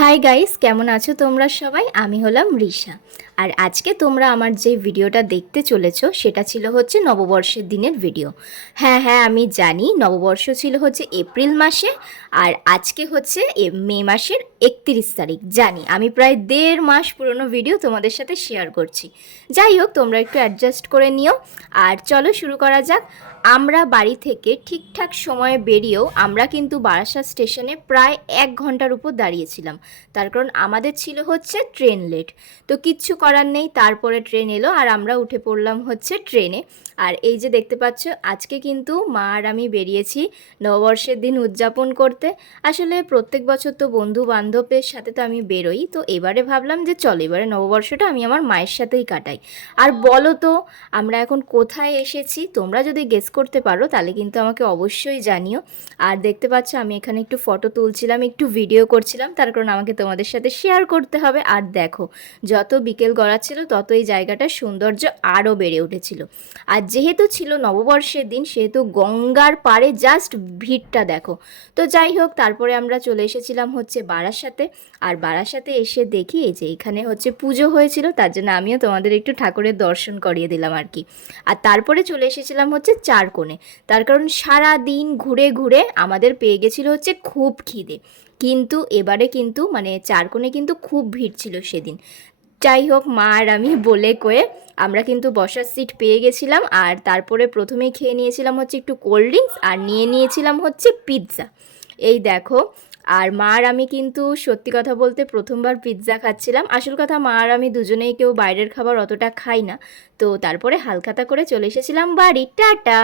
Hi guys, কেমন আছো তোমরা সবাই? আমি হলাম রিশা। আর আজকে তোমরা আমার যে ভিডিওটা দেখতে চলেছো সেটা ছিল হচ্ছে নববর্ষের দিনের ভিডিও। হ্যাঁ হ্যাঁ, আমি জানি নববর্ষ ছিল হচ্ছে এপ্রিল মাসে, আর আজকে হচ্ছে মে মাসের 31 তারিখ। জানি আমি প্রায় 1.5 মাস পুরনো ভিডিও তোমাদের সাথে শেয়ার করছি। যাই হোক, তোমরা একটু অ্যাডজাস্ট করে নিও। আর চলো শুরু করা যাক। আমরা বাড়ি থেকে ঠিকঠাক সময়ে বেরিয়েও আমরা কিন্তু বারাসাত স্টেশনে প্রায় 1 ঘন্টার উপর দাঁড়িয়েছিলাম। তার কারণ আমাদের ছিল হচ্ছে ট্রেন লেট। তো কিচ্ছু করার নেই, তারপরে ট্রেন এলো আর আমরা উঠে পড়লাম হচ্ছে ট্রেনে। আর এই যে দেখতে পাচ্ছ, আজকে কিন্তু মা আর আমি বেরিয়েছি নববর্ষের দিন উদযাপন করতে। আসলে প্রত্যেক বছর তো বন্ধু বান্ধবদের সাথে তো আমি বেরোই, তো এবারে ভাবলাম যে চলো এবারে নববর্ষটা আমি আমার মায়ের সাথেই কাটাই। আর বলো তো, আমরা এখন কোথায় এসেছি? তোমরা যদি গেস করতে পারো তাহলে কিন্তু আমাকে অবশ্যই জানিও। আর দেখতে পাচ্ছ আমি এখানে একটু ফটো তুলছিলাম, একটু ভিডিও করছিলাম, তার কারণ আমাকে তোমাদের সাথে শেয়ার করতে হবে। আর দেখো, যত বিকেল গড়াচ্ছিল তত এই জায়গাটার সৌন্দর্য আরও বেড়ে উঠেছিল। আর যেহেতু ছিল নববর্ষের দিন, সেহেতু গঙ্গার পাড়ে জাস্ট ভিড়টা দেখো। তো যাই হোক, তারপরে আমরা চলে এসেছিলাম হচ্ছে বারাসাতে। আর বারাসাতে এসে দেখি এই যে এখানে হচ্ছে পুজো হয়েছিল, তার জন্য আমিও তোমাদের একটু ঠাকুরের দর্শন করিয়ে দিলাম আর কি। আর তারপরে চলে এসেছিলাম হচ্ছে চারকোণে, তার কারণ সারা দিন ঘুরে ঘুরে আমাদের পেয়ে গেছিলো হচ্ছে খুব খিদে। কিন্তু এবারে কিন্তু মানে চারকোণে কিন্তু খুব ভিড় ছিল সেদিন। যাই হোক, মা আর আমি বলে কয়ে আমরা কিন্তু বসার সিট পেয়ে গেছিলাম। আর তারপরে প্রথমেই খেয়ে নিয়েছিলাম হচ্ছে একটু কোল্ড ড্রিঙ্কস, আর নিয়ে নিয়েছিলাম হচ্ছে পিৎজা। এই দেখো। আর মা আর আমি কিন্তু সত্যি কথা বলতে প্রথমবার পিৎজা খাচ্ছিলাম। আসল কথা, মা আর আমি দুজনেই কেউ বাইরের খাবার অতটা খাই না। তো তারপরে হালখাতা করে চলে এসেছিলাম বাড়ি। টাটা।